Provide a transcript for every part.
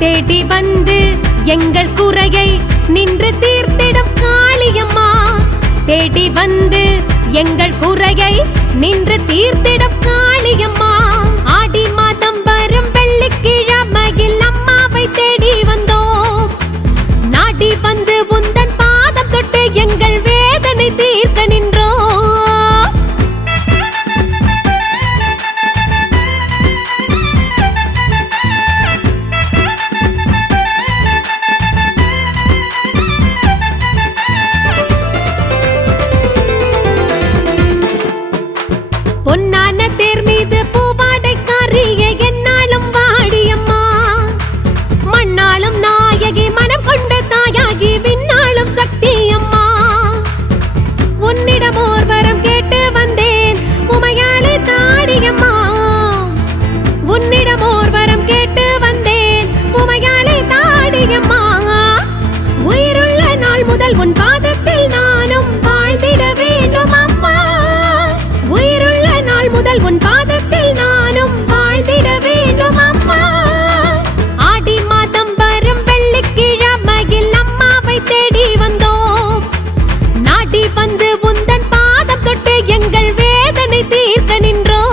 தேடி வந்து எங்கள் குறையை நின்று தீர்த்திடும் காளியம்மா. தேடி வந்து எங்கள் குறையை நின்று தீர்த்திடும் காளியம்மா. ஆடி மாதம் வரும் வெள்ளிக்கிழமையில் அம்மாவை தேடி வந்தோம். நாடி வந்து உந்தன் பாதம் தொட்டு எங்கள் வேதனை தீர்க்க நின்றோம். பொன்னான தேர் மீது பூவாடைக்காரிய என்னாலும் வாடியம்மா. மண்ணாலும் நாயகி மனம் கொண்ட தாயாகி விண்ணாலும் சக்தி அம்மா. உன்னிடம் ஓர் வரம் கேட்டு வந்தேன் உமையாளே தாடியம்மா. உன்னிடம் ஓர் வரம் கேட்டு வந்தேன் உமையாளே தாடியம்மா. உயிருள்ள நாள் முதல் உன் பாதத்தில் நானும் வாழ்ந்திட வேண்டும் அம்மா. உயிருள்ள நாள் முதல் உன் பாதத்தில் நானும் வாழ்ந்திட வேண்டும் அம்மா. ஆடி மாதம் வரும் வெள்ளிக்கிழமையில் அம்மாவை தேடி வந்தோம். நாடி வந்து உந்தன் பாதம் தொட்டு எங்கள் வேதனை தீர்க்க நின்றோம்.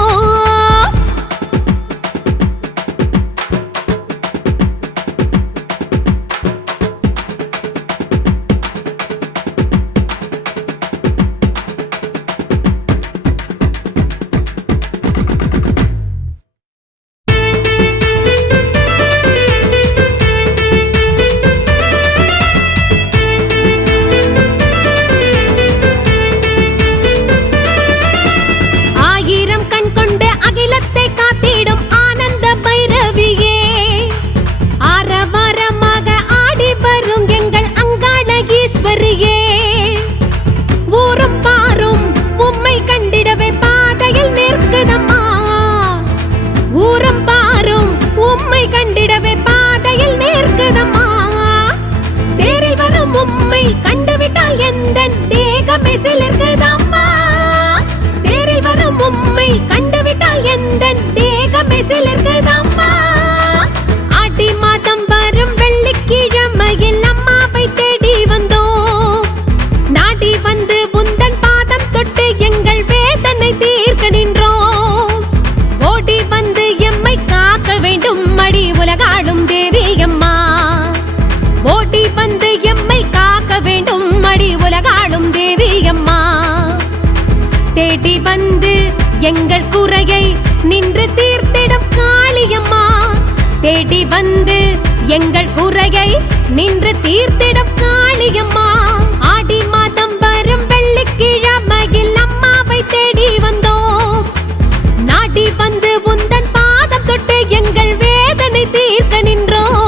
கண்டுவிட்டால் எந்தன் தேகமே சிலிர்க்குதம்மா. தேரில் வரும் உம்மை கண்டுவிட்டால் எந்தன் தேகமே சிலிர்க்குதம்மா. ஆடி மாதம் வரும் வெள்ளிக்கிழமையில் அம்மாவை தேடி வந்தோம். நாடி வந்து உந்தன் பாதம் தொட்டு எங்கள் வேதனை தீர்க்க நின்றோம். ஓடி வந்து எம்மை காக்க வேண்டும் அடி உலகாளும் தேவி அம்மா. ஓடி வந்து எம்மை காக்க வேண்டும் அடி உலகாளும் தேவி அம்மா. தேடி வந்து எங்கள் குறையை நின்று தீர்த்திடும் காளியம்மா. தேடி வந்து எங்கள் குறையை நின்று தீர்த்திடும் காளியம்மா. ஆடி மாதம் வரும் வெள்ளிக்கிழமையில் அம்மாவை தேடி வந்தோம். நாடி வந்து உந்தன் பாதம் தொட்டு எங்கள் வேதனை தீர்க்க நின்றோம்.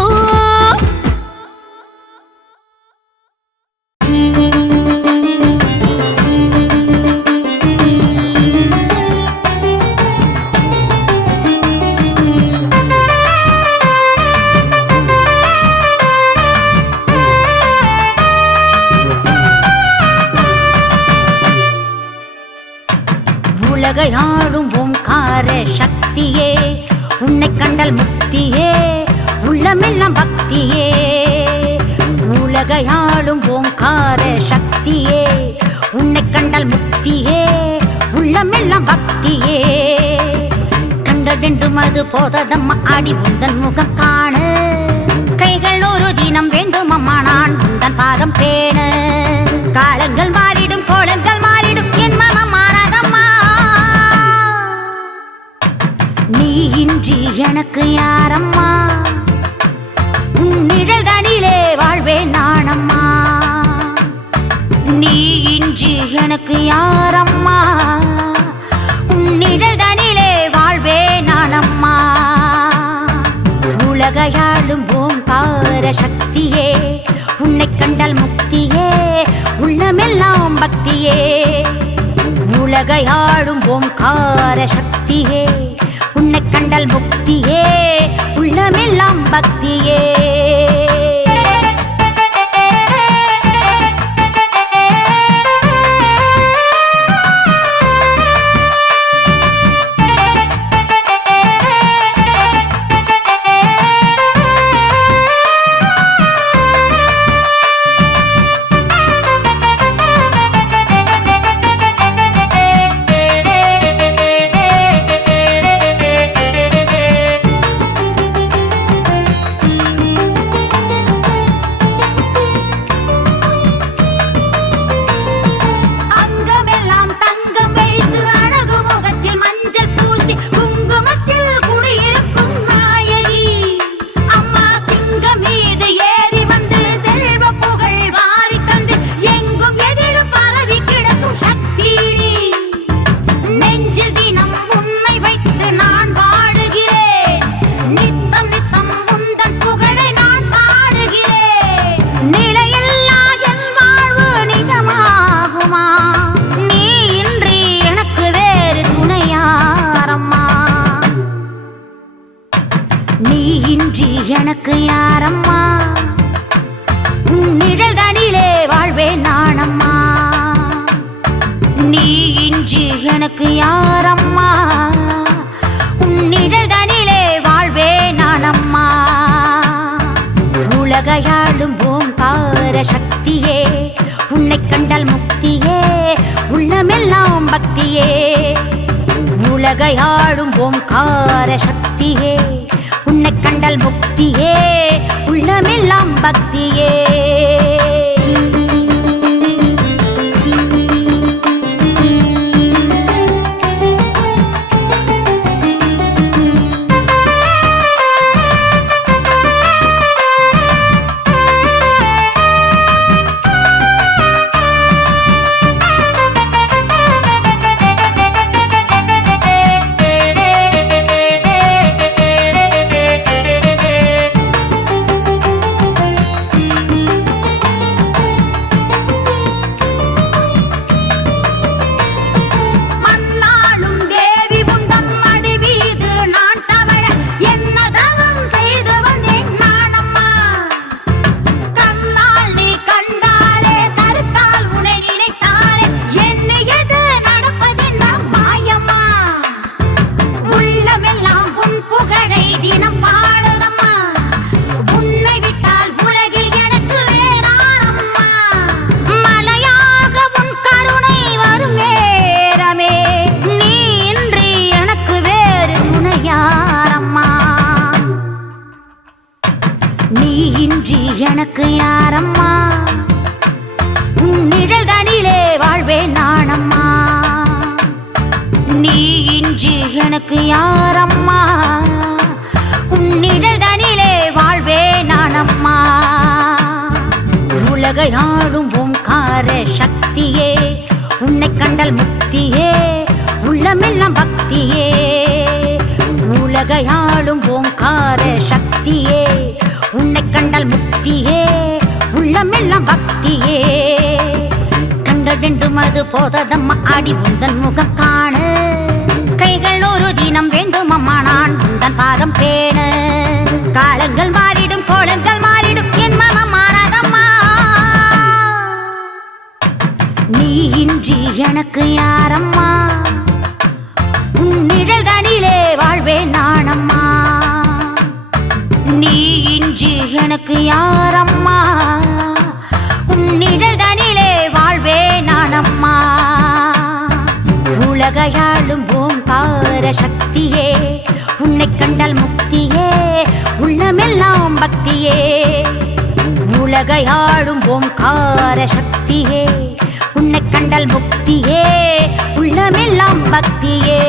உலகையாளும் ஓம்கார சக்தியே, உன்னை கண்டால் முக்தியே, உள்ளமெல்லாம் பக்தியே. உலகையாளும் ஓம்கார சக்தியே, உன்னை கண்டால் முக்தியே, உள்ளமெல்லாம் பக்தியே. கண்டெண்டும் அது போததம்மா ஆடி உந்தன் முகம் காண. கைகள் ஒரு தினம் வேண்டுமம்மா நான் உந்தன் பாதம் பேண. காலங்கள் மாறிடும் கோலங்கள் மாறிடும் என் மனம் மாறாதம்மா. நீ இன்றி எனக்கு யாரம்மா, உன் நிழல்தனிலே வாழ்வேன் நானம்மா. நீ இன்றி எனக்கு யாரம்மா, உன் நிழல்தனிலே வாழ்வேன் நானம்மா. உலகையாளும் ஓங்கார சக்தியே, உன்னை கண்டால் முக்தியே, உள்ளமெல்லாம் பக்தியே. உலகையாளும் ஓங்கார சக்தியே, உன்னை கண்டால் முக்தியே, உள்ளமெல்லாம் பக்தியே. எனக்கு யாரம்மா, உன் நிழல்தனிலே வாழ்வேன் நானம்மா. நீ இன்றி எனக்கு யாரம்மா, உன் நிழல்தனிலே வாழ்வேன் நானம்மா. உலகையாளும் ஓங்கார சக்தியே, உன்னை கண்டால் முக்தியே, உள்ளமெல்லாம் பக்தியே. உலகையாளும் ஓங்கார சக்தியே, உன்னை கண்டால் முக்தியே, உள்ளமெல்லாம் பக்தியே. எனக்கு யாரம்மா, உன் நிழல்தனிலே வாழ்வேன் நானம்மா. நீ இன்றி எனக்கு யாரம்மா, உன் நிழல்தனிலே வாழ்வேன் நானம்மா. உலகையாளும் ஓங்கார சக்தியே, உன்னை கண்டால் முக்தியே, உள்ளமெல்லாம் பக்தியே. உலகையாளும் ஓங்கார சக்தியே, உன்னை கண்டால் முக்தியே, உள்ளமெல்லாம் பக்தியே. கண்டெண்டும் அது போததம்மா, ஆடி உந்தன் முகம் காண. கைகள் ஒரு தினம் வேண்டும் அம்மா, நான் உந்தன் பாதம் பேண. காலங்கள் மாறிடும், கோலங்கள் மாறிடும், என் மனம் மாறாதம்மா. நீ இன்றி எனக்கு யாரம்மா, உன் நிழல்தனிலே வாழ்வேன் நானம்மா. நீ இன்றி எனக்கு யாரம்மா, உன் நிழல்தனிலே வாழ்வேன் நானம்மா. உலகையாளும் ஓங்கார சக்தியே, உன்னை கண்டால் முக்தியே, உள்ளமெல்லாம் பக்தியே. உலகையாளும் ஓங்கார சக்தியே, உன்னை கண்டால் முக்தியே, உள்ளமெல்லாம் பக்தியே.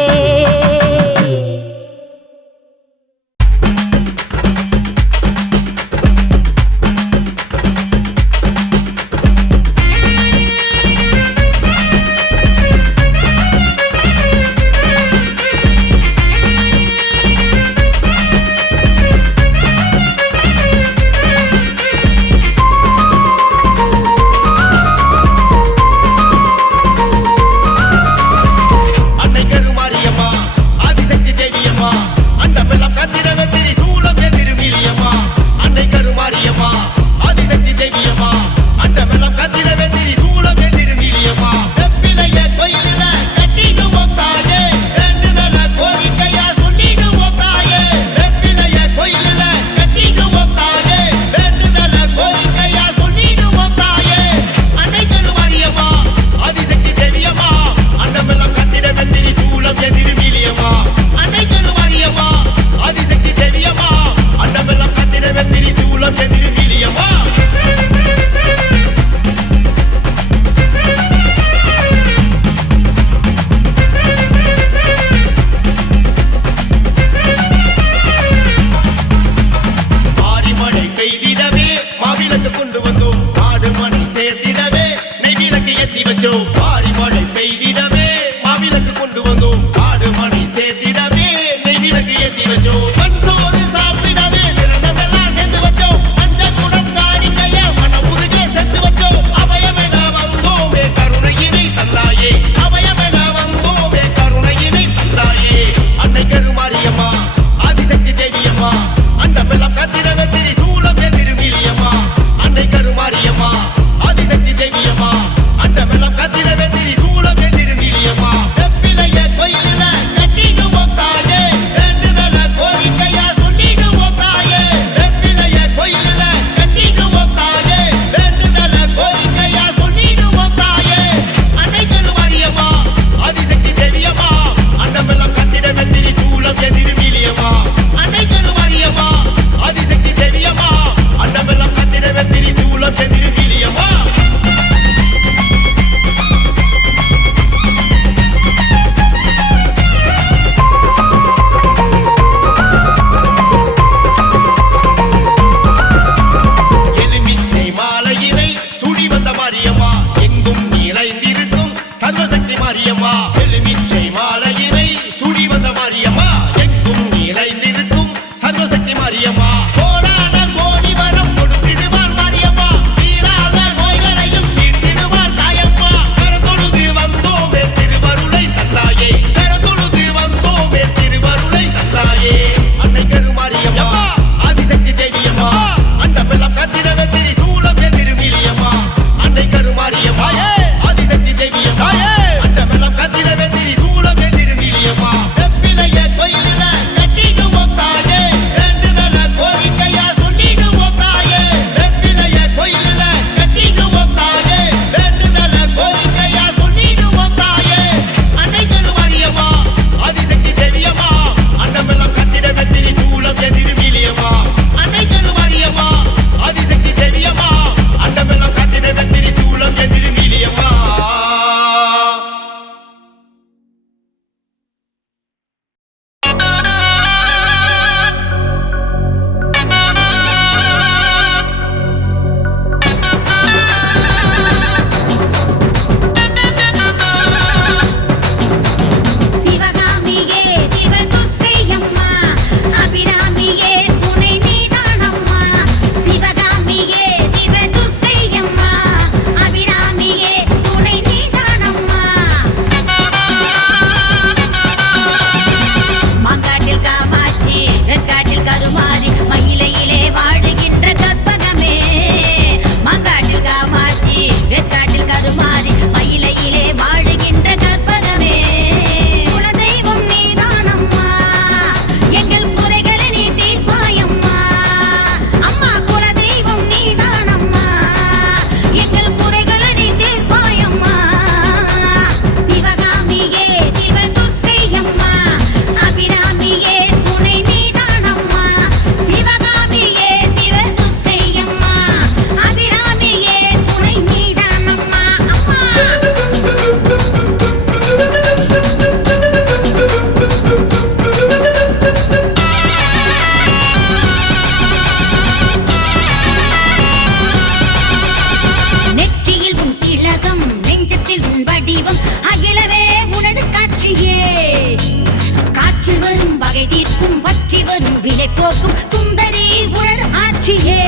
போக்கும் சுந்தரி உனது ஆட்சியே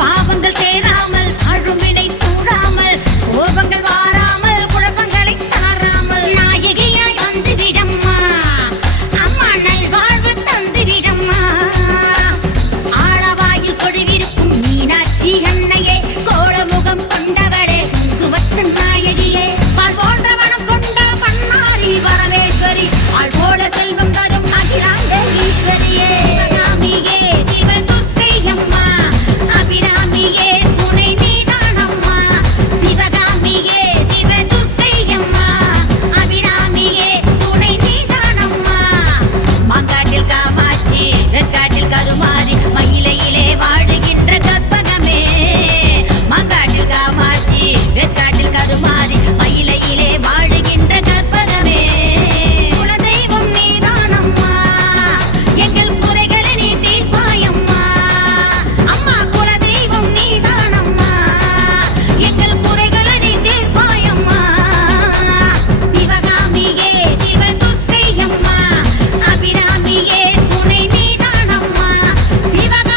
பாவங்கள் சேராமல் அழுவினை சூடாமல் கோபங்கள் வாராமல் குழப்பங்களை தாராமல் நாயகியாய் வந்து விடம்மா அம்மா நல்வாழ்வு தந்து விடம்மா ஆளவாயில் கொடிவிருக்கும் மீனாட்சி அன்னையே கோலமுகம் கொண்டவளே குங்குமத்து நாயகியே பால் போன்ற மனம் கொண்ட பண்ணாரி பரமேஸ்வரி ஆள் போல செல்வம் தரும் அகிலாண்ட ஈஸ்வரியே சிவகாமியே சிவதுர்க்கை அம்மா அபிராமியே துணை நீதானம்மா சிவகாமியே சிவதுர்க்கை அம்மா அபிராமியே துணை நீதானம்மா மாங்காட்டில் காமாட்சி வெற்காட்டில் கருமாரி மயிலையிலே வாழுகின்ற கற்பகமே மாங்காட்டில் காமாட்சி வெற்காட்டில் கருமாரி மயிலையிலே வாழுகின்ற கற்பகமே குலதெய்வம் நீதானம்மா எங்கள் குறைகளை நீ தீர்ப்பாயம்மா அம்மா குலதெய்வம் நீதானம்மா எங்கள் குறைகளை நீ தீர்ப்பாயம்மா சிவகாமியே சிவதுர்க்கை அம்மா அபிராமியே துணை நீதானம்மா சிவகாமியே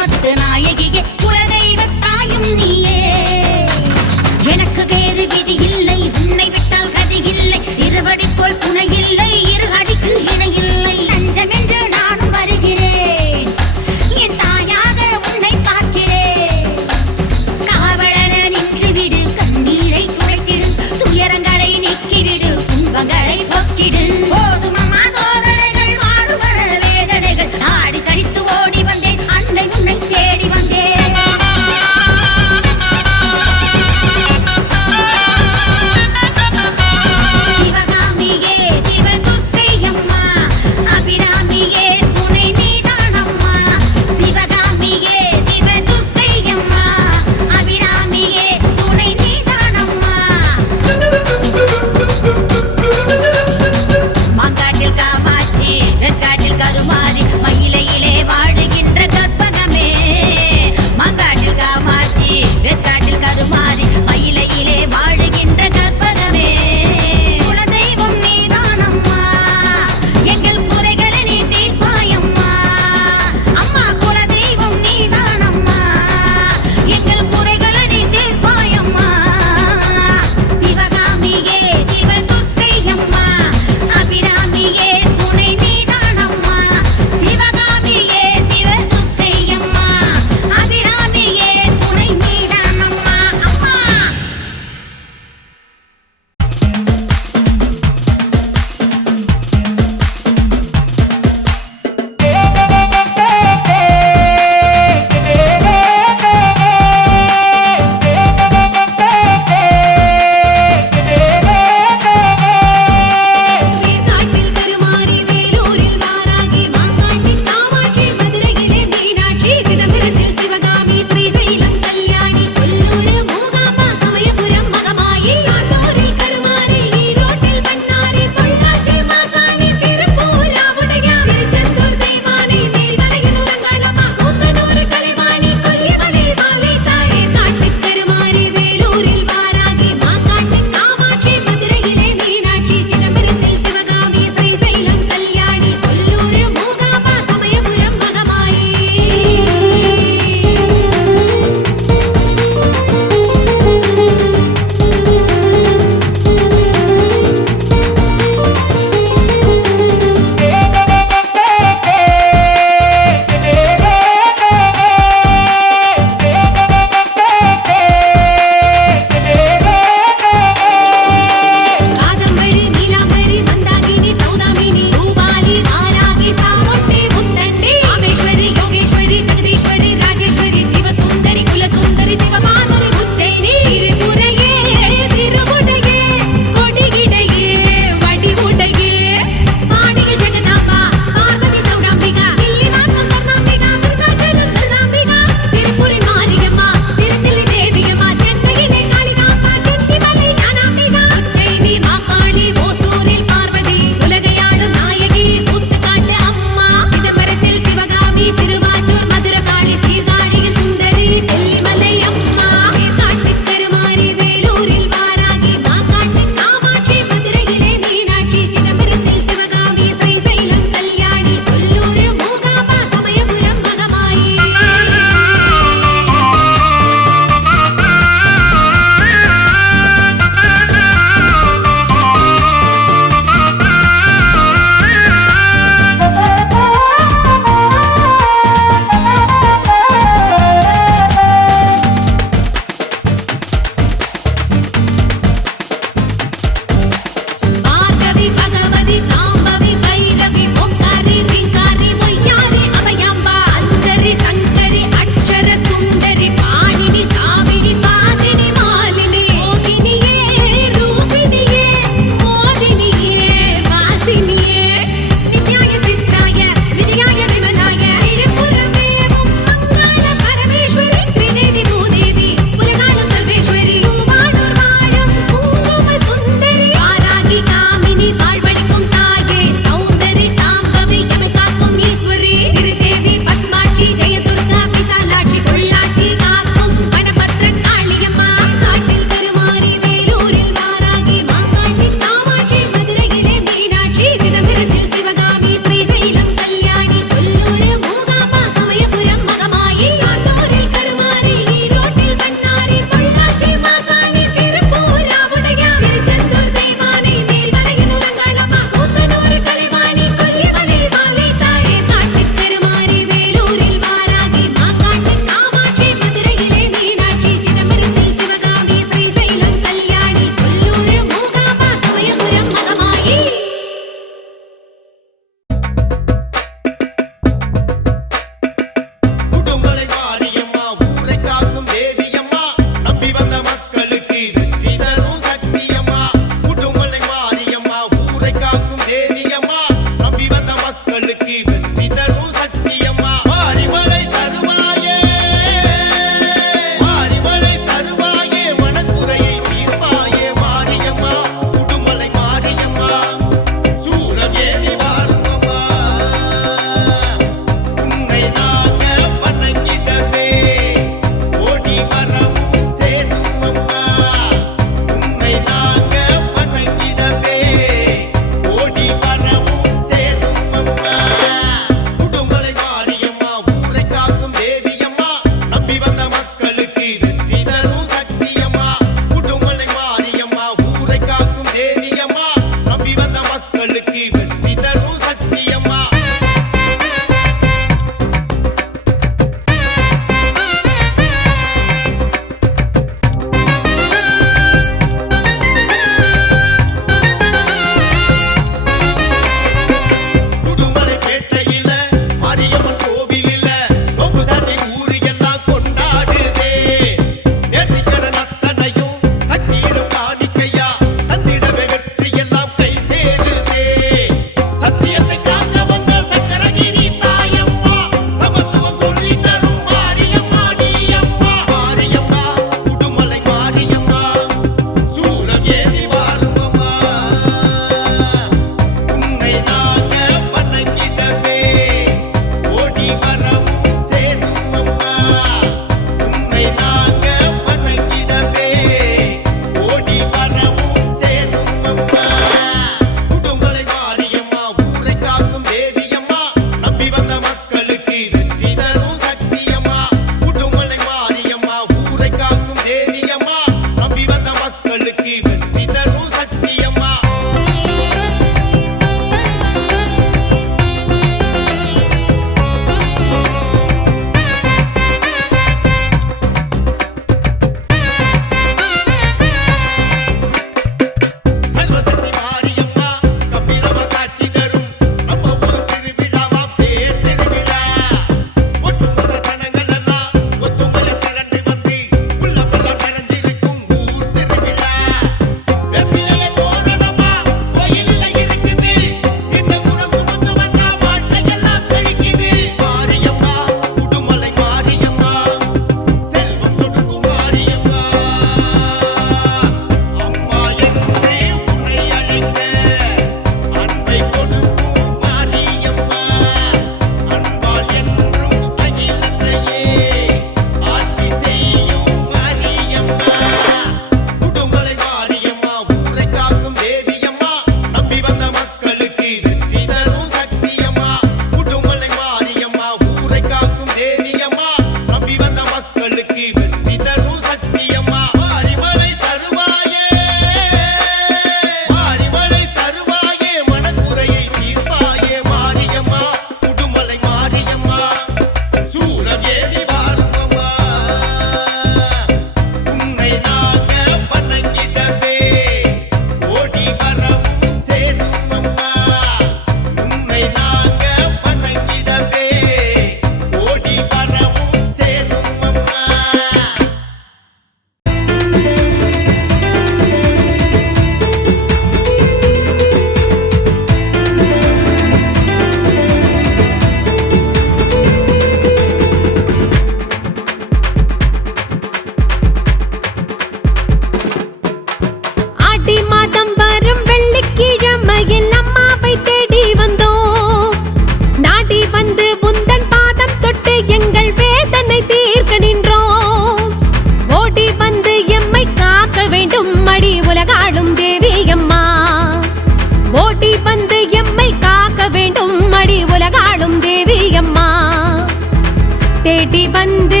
தேடி வந்து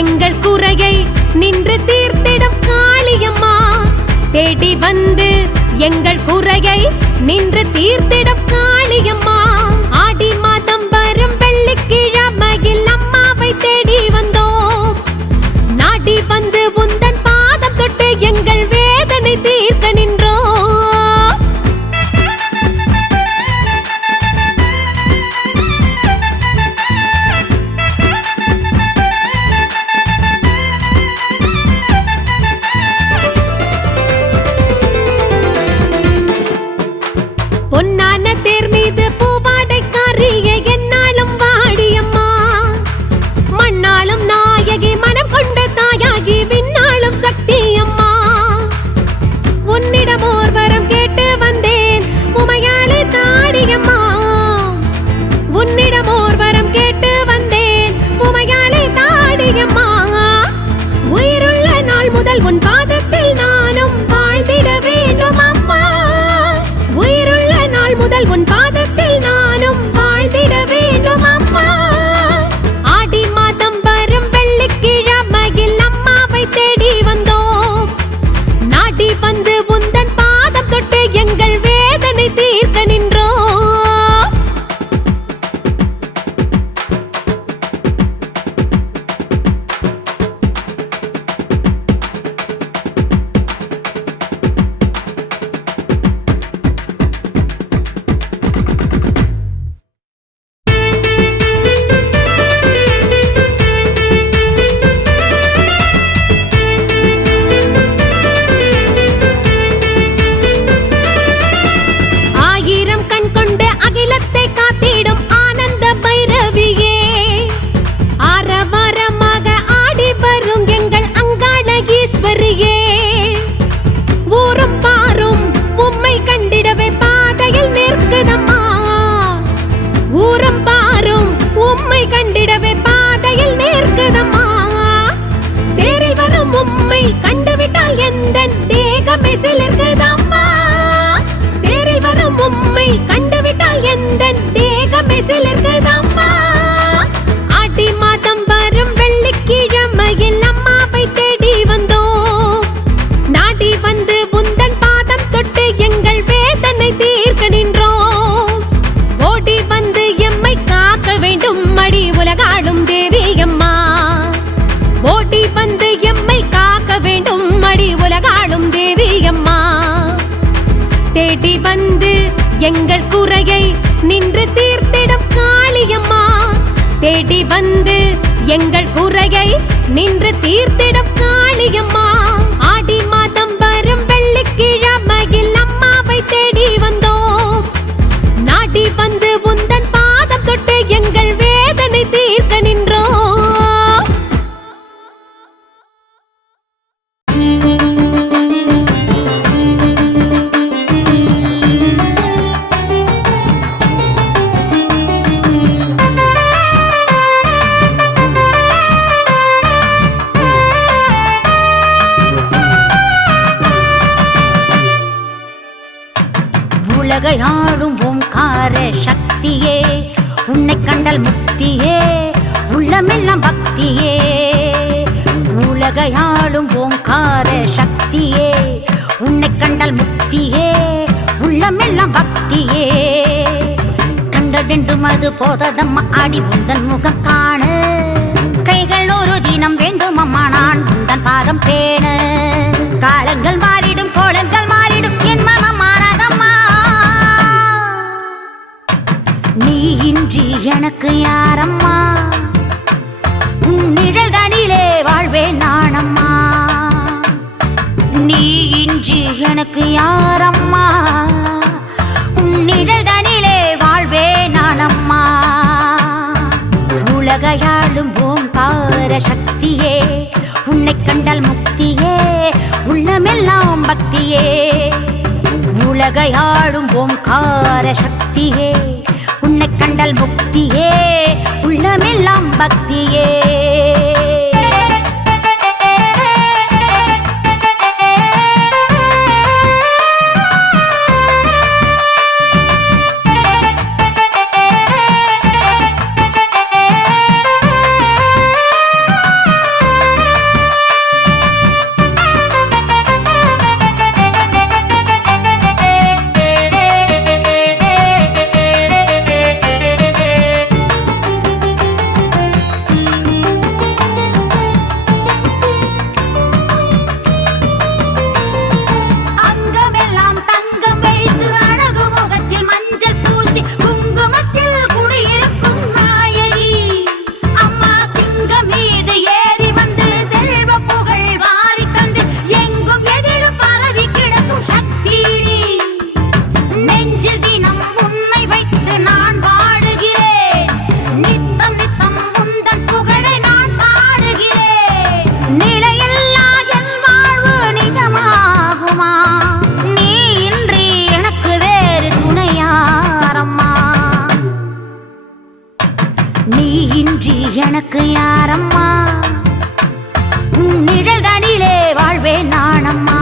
எங்கள் குறையை நின்று தீர்த்திடும் காளியம்மா. தேடி வந்து எங்கள் குறையை நின்று தீர்த்திடும் காளியம்மா. ஆடி மாதம் வரும் வெள்ளிக்கிழமையில் அம்மாவை தேடி வந்தோம். நாடி வந்து உந்தன் பாதம் தொட்டு எங்கள் வேதனை தீர்க்க நின்றோம். பொன்னான தேர் மீது பூவாடைக்காரிய என்னாலும் வாடியம்மா. மண்ணாலும் நாயகி மனம் கொண்ட தாயாகி விண்ணாலும் சக்தி அம்மா. உன்னிடம் ஓர் வரம் கேட்டு வந்தேன் உமையாளே தாடியம்மா. உன்னிடம் ஓர் வரம் கேட்டு வந்தேன் உமையாளே தாடியம்மா. உயிருள்ள நாள் முதல் உன் பாதத்தில் நானும் வாழ்ந்திட வேண்டும் அம்மா. உயிருள்ள நாள் முதல் உன் பாதத்தில் நானும் வாழ்ந்திட வேண்டும் அம்மா. ஆடி மாதம் வரும் வெள்ளிக்கிழமையில் அம்மாவை தேடி வந்தோம். நாடி வந்து உந்தன் பாதம் தொட்டு எங்கள் வேதனை தீர்க்க நின்றோம். ஆயிரம் கண் கொண்டு அகிலத்தை காத்திடும் ஆனந்த பைரவியே. ஆரவாரமாக ஆடி வரும் எங்கள் அங்காள ஈஸ்வரியே. ஊரும் பாரும் உம்மை கண்டிடவே பாதையில் நிற்குதம்மா. ஊரும் பாரும் உம்மை கண்டிடவே பாதையில் நிற்குதம்மா. தேரில் வரும் உம்மை கண்டுவிட்டால் எந்தன் தேகமே சிலிர்க்குதம்மா. தேரில் வரும் உம்மை கண்டுவிட்டால் எந்தன் தேகமே சிலிர்க்குதம்மா. ஆடி மாதம் வரும் வெள்ளிக்கிழமையில் அம்மாவை தேடி வந்தோம். நாடி வந்து உந்தன் பாதம் தொட்டு எங்கள் வேதனை தீர்க்க நின்றோம். ஓடி வந்து எம்மை காக்க வேண்டும் அடி உலகாளும் தேவி அம்மா. ஓடி வந்து எம்மை காக்க வேண்டும் அடி உலகாளும் தேவி அம்மா. தேடி வந்து எங்கள் குறையை நின்று தீர்த்திடும் காளியம்மா. தேடி வந்து எங்கள் குறையை நின்று தீர்த்திடும் காளியம்மா. ஆடி மாதம் வரும் வெள்ளிக்கிழமையில் அம்மாவை தேடி வந்தோம். நாடி வந்து உந்தன் பாதம் தொட்டு எங்கள் வேதனை தீர்க்க நின்றோம். உலகையாளும் ஓம்கார சக்தியே. உன்னை கண்டால் முக்தியே உள்ளமெல்லாம் பக்தியே. உலகையாளும் ஓம்கார சக்தியே. உன்னை கண்டால் முக்தியே உள்ளமெல்லாம் பக்தியே. கண்டதென்றும் அது போததம்மா ஆடி உந்தன் முகம் காண. கைகள் ஒரு தினம் வேண்டும் அம்மா நான் உந்தன் பாதம் பேண. காலங்கள் மாறிடும் கோலங்கள் மாறிடும் என் மனம் மாறாதம்மா. நீ இன்றி எனக்கு யாரம்மா. உன் நிழல்தனிலே வாழ்வேன் நானம்மா. நீ இன்றி எனக்கு யாரம்மா. உன் நிழல்தனிலே வாழ்வேன் நானம்மா. உலகையாளும் ஓம்கார சக்தியே. உன்னை கண்டால் முக்தியே உள்ளமெல்லாம் பக்தியே. உலகையாளும் ஓம்கார சக்தியே. உன்னை கண்டால் முக்தியே உள்ளமெல்லாம் பக்தியே. யாரம்மா உன் நிழல்தனிலே வாழ்வேன் நானம்மா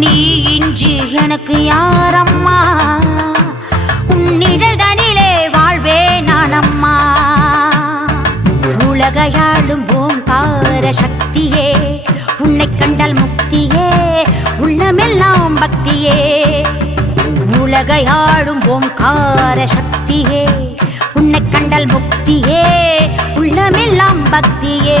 நீ இன்றி எனக்கு யாரம்மா உன் நிழல்தனிலே வாழ்வேன் நானம்மா உலகையாளும் ஓங்கார சக்தியே உன்னை கண்டால் முக்தியே உள்ளமெல்லாம் பக்தியே உலகையாளும் ஓங்கார சக்தியே உன்னை கண்டால் முக்தியே உள்ளமெல்லாம் பக்தியே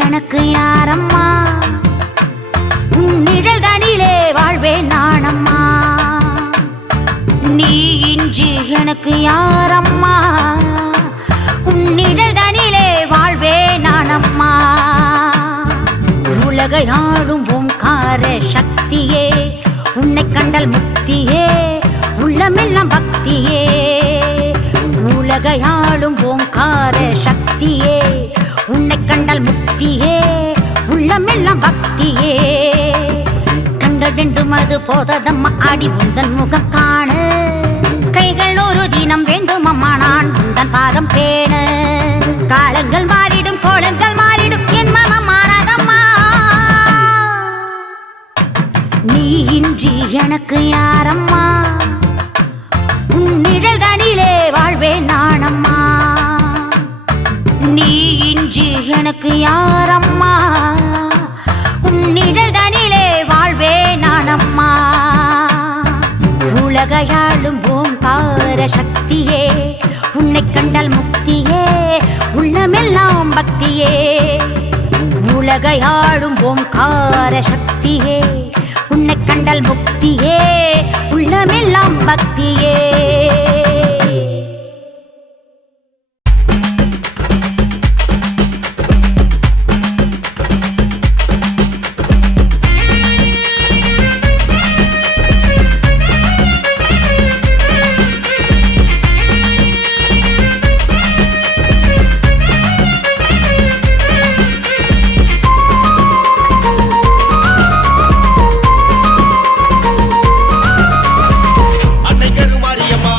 எனக்கு யாரம்மா உன் நிழல்தனிலே வாழ்வேன் நானம்மா நீ இன்றி எனக்கு யாரம்மா உன் நிழல்தனிலே வாழ்வேன் நானம்மா உலகையாளும் ஓங்கார சக்தியே உன்னை கண்டால் முக்தியே உள்ளமெல்லாம் பக்தியே உலகையாளும் ஓங்கார சக்தியே உன்னை கண்டால் முக்தியே உள்ளமெல்லாம் பக்தியே கண்கள் ரெண்டும் அது போததம்மா ஆடி உந்தன் முகம் காண கைகள் ஒரு தினம் வேண்டும் அம்மா நான் உந்தன் பாதம் பேண காலங்கள் மாறிடும் கோலங்கள் மாறிடும் என் மனம் மாறாதம்மா நீ இன்றி எனக்கு யாரம்மா உன் நிழல்தனிலே வாழ்வேன் நானம்மா நீ இன்றி எனக்கு யாரம்மா உன் நிழல்தனிலே வாழ்வேன் நானம்மா உலகையாளும் ஓங்கார சக்தியே உன்னை கண்டால் முக்தியே உள்ளமெல்லாம் பக்தியே உலகையாளும் ஓங்கார சக்தியே உன்னை கண்டால் முக்தியே உள்ளமெல்லாம் பக்தியே அன்னை கருமாரியம்மா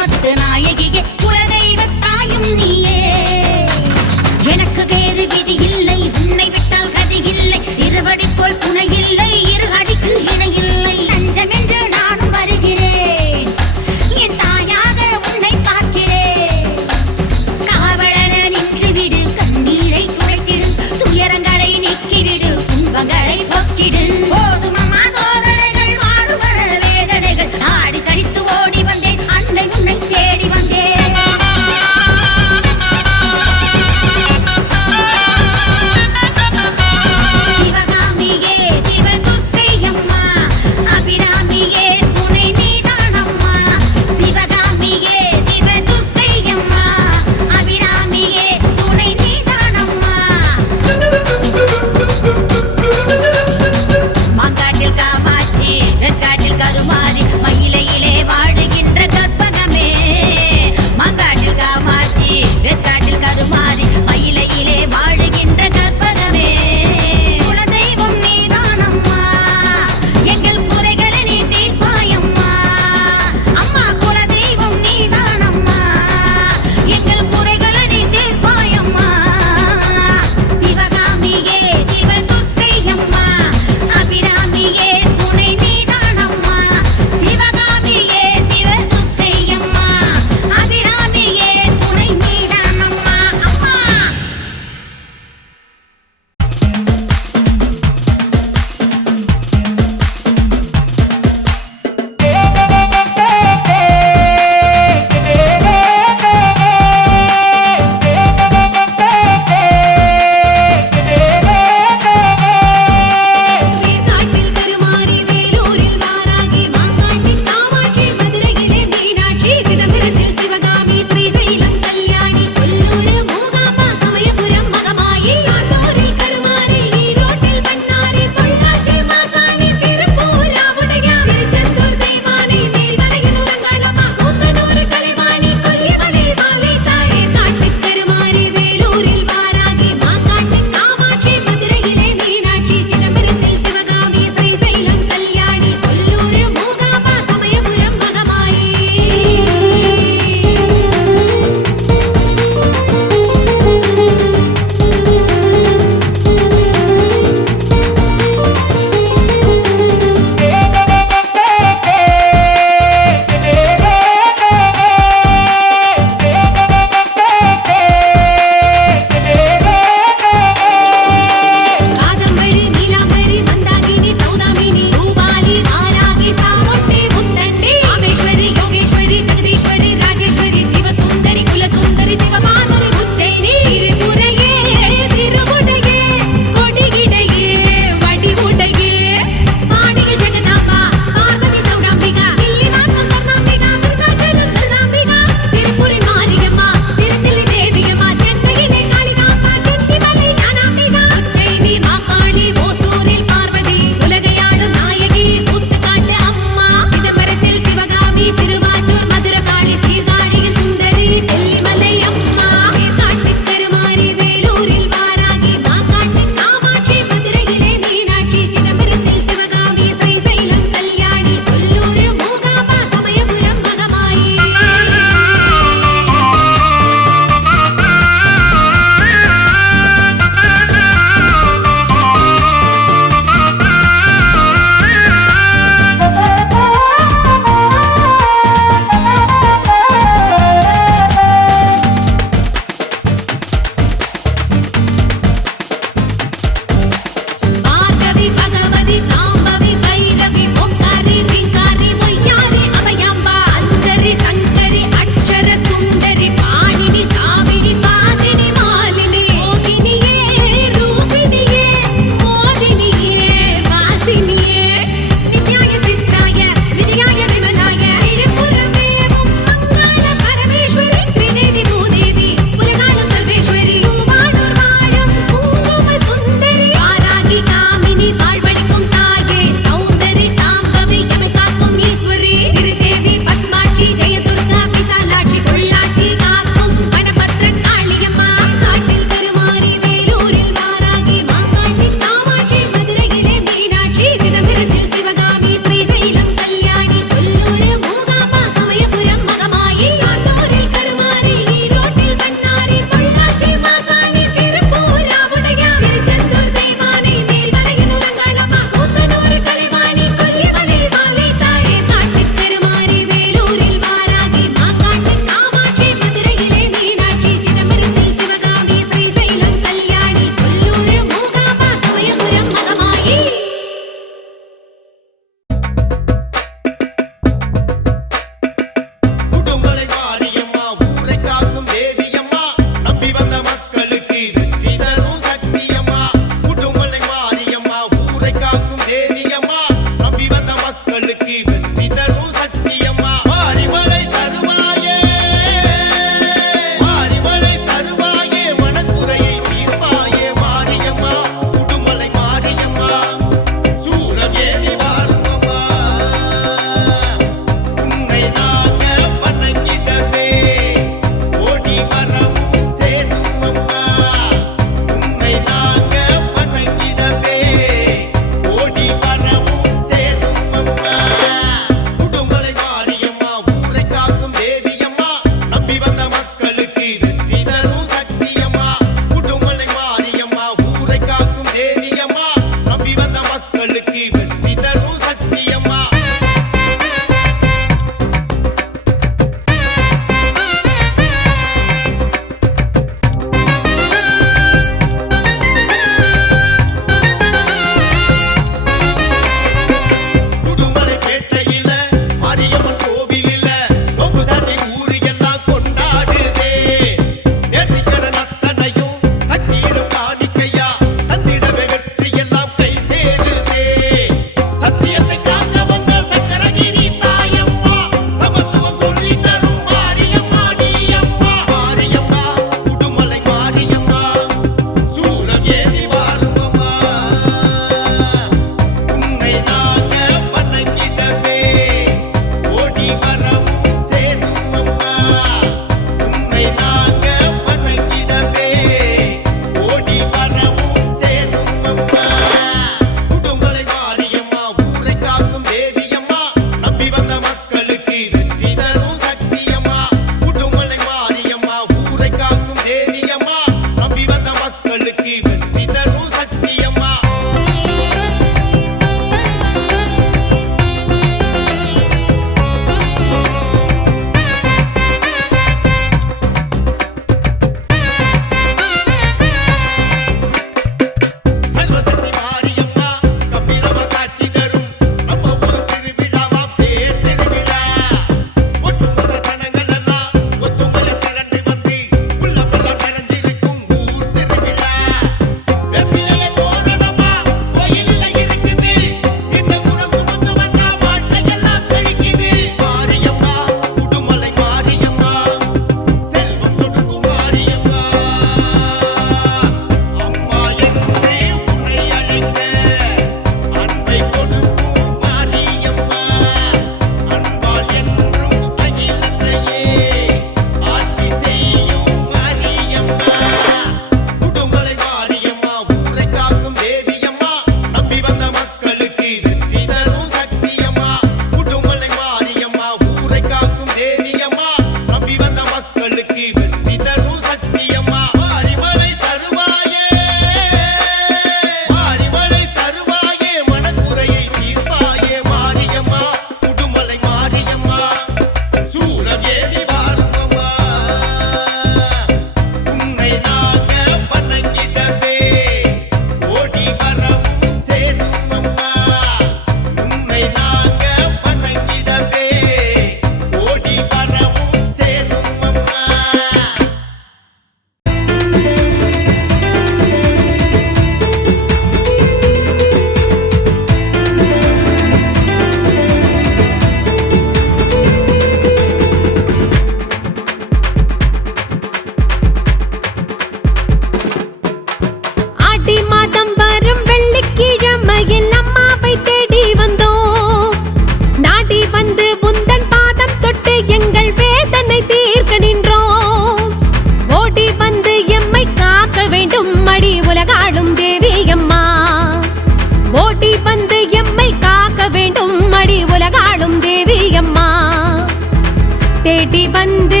தேடி வந்து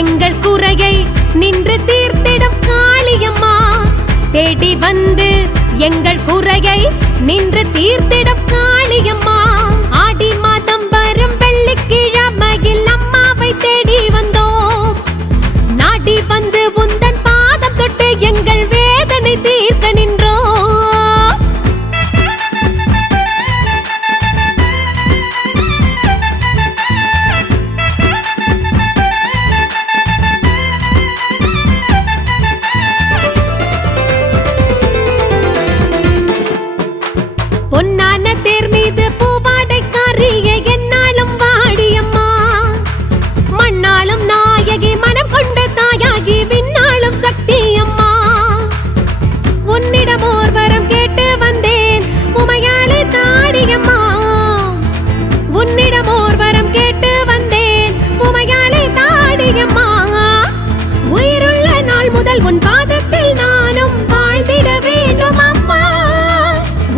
எங்கள் குறையை நின்று தீர்த்திடும் காளியம்மா. தேடி வந்து எங்கள் குறையை நின்று தீர்த்திடும் காளியம்மா. ஆடி மாதம் வரும் வெள்ளிக்கிழமையில் அம்மாவை தேடி வந்தோம். நாடி வந்து உந்தன் பாதம் தொட்டு எங்கள் வேதனை தீர்க்க நின்றோம். பொன்னான தேர் மீது பூவாடைக்காரிய என்னாலும் வாடியம்மா. மண்ணாலும் நாயகி மனம் கொண்ட தாயாகி விண்ணாலும் சக்தி அம்மா. உன்னிடம் ஓர் வரம் கேட்டு வந்தேன் உமையாளே தாடியம்மா. உன்னிடம் ஓர் வரம் கேட்டு வந்தேன் உமையாளே தாடியம்மா. உயிருள்ள நாள் முதல் உன் பாதத்தில் நானும் வாழ்ந்திட வேண்டும் அம்மா.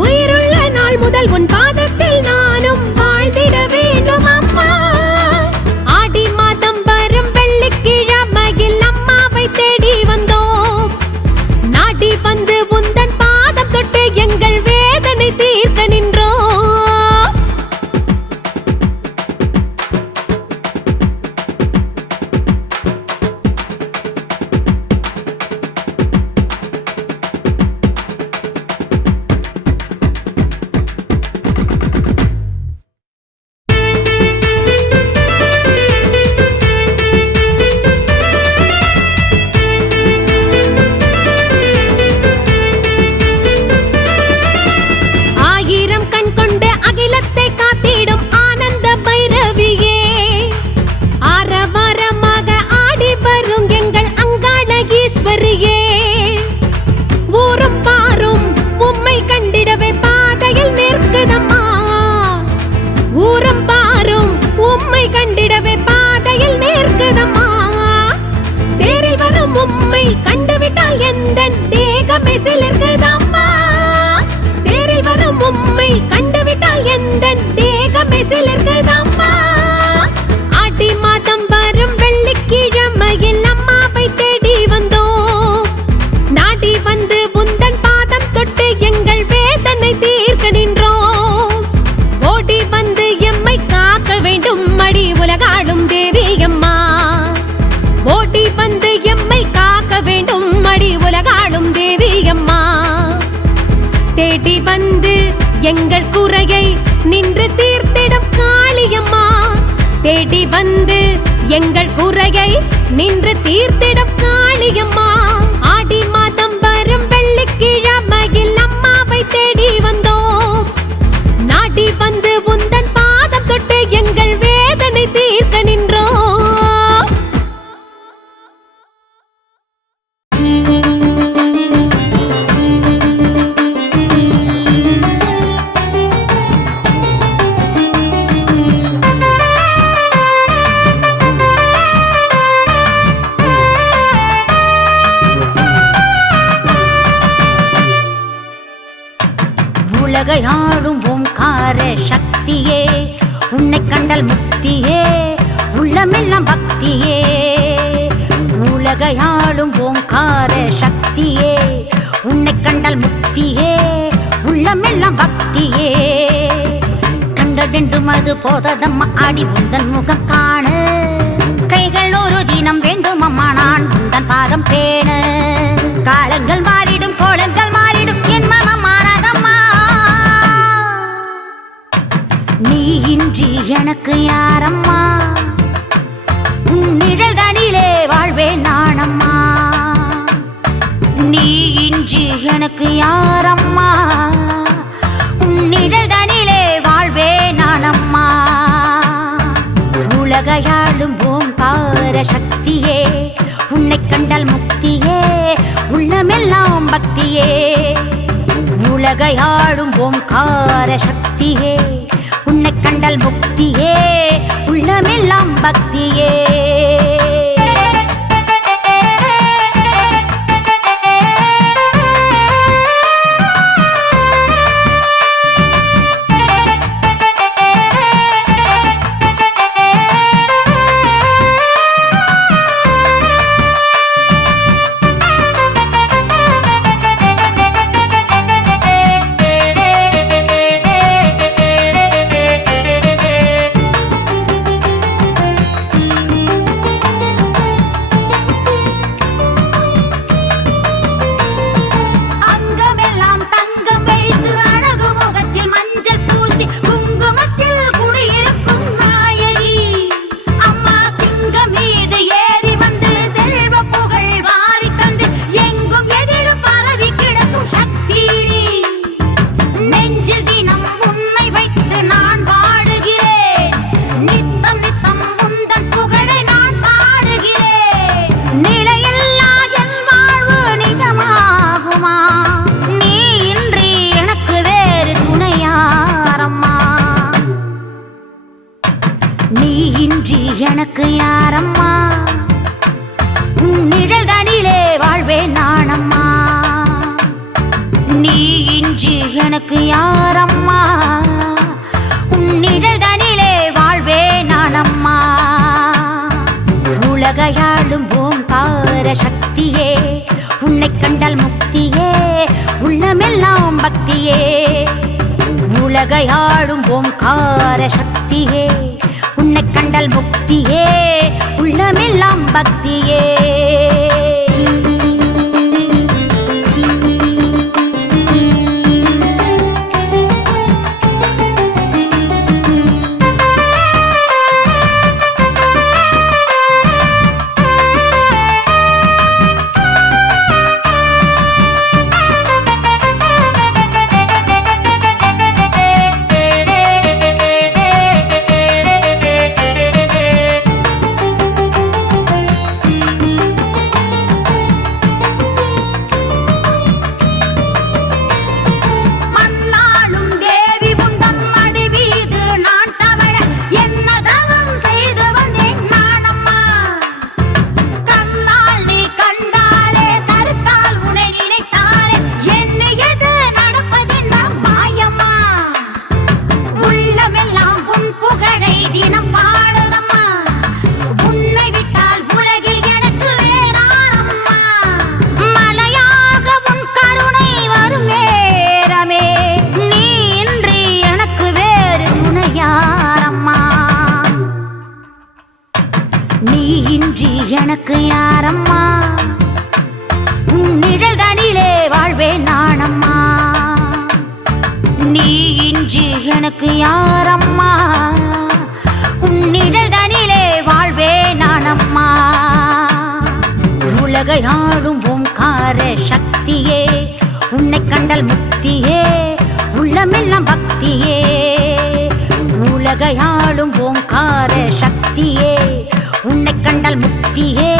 உயிருள்ள நாள் முதல் உன் பாதத்தில் நானும் வாழ்ந்திட வேண்டும் அம்மா. ஆடி மாதம் வரும் வெள்ளிக்கிழமையில் அம்மாவை தேடி வந்தோம். நாடி வந்து உந்தன் பாதம் தொட்டு எங்கள் வேதனை தீர்க்க நின்றோம். ஆயிரம் கண் கொண்டு அகிலத்தை காத்திடும் ஆனந்த பைரவியே. ஆரவாரமாக ஆடி வரும் எங்கள் அங்காள ஈஸ்வரியே. ஊரும் பாரும் உம்மை கண்டிடவே பாதையில் நிற்குதம்மா. ஊரும் பாரும் உம்மை கண்டிடவே பாதையில் நிற்குதம்மா. தேரில் வரும் உம்மை கண்டுவிட்டால் எந்தன் தேகமே சிலிர்க்குதம்மா. தேரில் வரும் உம்மை கண்டுவிட்டால் எந்தன் தேகமே சிலிர்க்குதம்மா. ஆடி மாதம் வரும் வெள்ளிக்கிழமையில் அம்மாவை தேடி வந்தோம். நாடி வந்து உந்தன் பாதம் தொட்டு எங்கள் வேதனை தீர்க்க நின்றோம். ஓடி வந்து எம்மை காக்க வேண்டும் அடி உலகாளும் தேவி அம்மா. ஓடி வந்து எம்மை காக்க வேண்டும் அடி உலகாளும் தேவி அம்மா. தேடி வந்து எங்கள் குறையை நின்று தீர்த்திடும் காளியம்மா. தேடி வந்து எங்கள் குறையை நின்று தீர்த்திடும் காளியம்மா. ஆடி மாதம் வரும் வெள்ளிக்கிழமையில் அம்மாவை தேடி வந்தோம். நாடி வந்து உந்தன் பாதம் தொட்டு எங்கள் வேதனை தீர்க்க நின்றோம். உலகையாளும் ஓம்கார சக்தியே. உன்னை கண்டல் முக்தியே உள்ளமெல்லாம் பக்தியே. உலகையாளும் ஓம்கார சக்தியே. உன்னை கண்டல் முக்தியே உள்ளமெல்லாம் பக்தியே. கண்டெண்டும் அது போததம்மா ஆடி உந்தன் முகம் காண. கைகள் ஒரு தினம் வேண்டும் அம்மா நான் உந்தன் பாதம் பேண. காலங்கள் மாறிடும் கோலங்கள் மாறிடும் என் மனம் மாறாதம்மா. நீ இன்றி எனக்கு யாரம்மா. உன் நிழல்தனிலே வாழ்வேன் நானம்மா. நீ இன்றி எனக்கு யாரம்மா. உன் நிழல்தனிலே வாழ்வேன் நானம்மா. உலகையாளும் ஓம்கார சக்தியே. உன்னை கண்டால் முக்தியே உள்ளமெல்லாம் பக்தியே. உலகையாளும் ஓம்கார சக்தியே. உன்னை கண்டால் முக்தியே உள்ளமெல்லாம் பக்தியே. எனக்கு யாரம்மா உன் நிழல் தனிலே வாழ்வேன் நானம்மா நீ இன்றி எனக்கு யாரம்மா உன் நிழல் தனிலே வாழ்வேன் நானம்மா உலகையாளும் ஓங்கார சக்தியே உன்னை கண்டால் முக்தியே உள்ளமெல்லாம் பக்தியே உலகையாளும் ஓங்கார சக்தியே உன்னை கண்டால் முக்தியே உள்ளமெல்லாம் பக்தியே எனக்கு யாரம்மா உன் நிழல் தனிலே வாழ்வேன் நானம்மா நீ இன்றி எனக்கு யாரம்மா உன் நிழல் தனிலே வாழ்வேன் நானம்மா உலகை ஆளும் ஓங்கார சக்தியே உன்னை கண்டால் முக்தியே உள்ளமெல்லாம் பக்தியே உலகை ஆளும் ஓங்கார சக்தியே உன்னை கண்டால் முக்தியே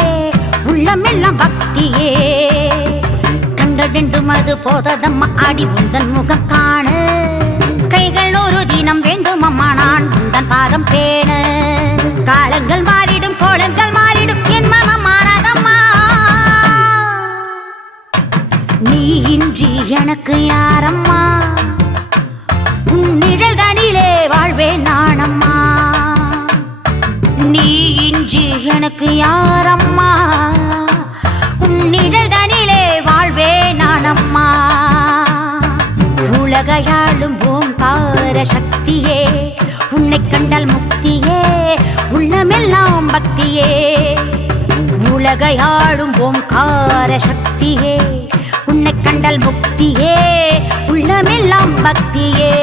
உள்ளமெல்லாம் பக்தியே கண்கள் ரெண்டும் அது போததம்மா ஆடி உந்தன் முகம் காண கைகள் ஒரு தினம் வேண்டும் அம்மா நான் உந்தன் பாதம் பேண காலங்கள் மாறிடும் கோலங்கள் மாறிடும் என் மனம் மாறாதம்மா நீ இன்றி எனக்கு யாரம்மா உன் நிழல் தனிலே வாழ்வேன் நானம்மா நீ இன்றி எனக்கு யாரம்மா உன் நிழல் தனிலே வாழ்வேன் நானம்மா உலகையாளும் ஓங்கார சக்தியே உன்னை கண்டால் முக்தியே உள்ளமெல்லாம் பக்தியே உலகையாளும் ஓங்கார சக்தியே உன்னை கண்டால் முக்தியே உள்ளமெல்லாம் பக்தியே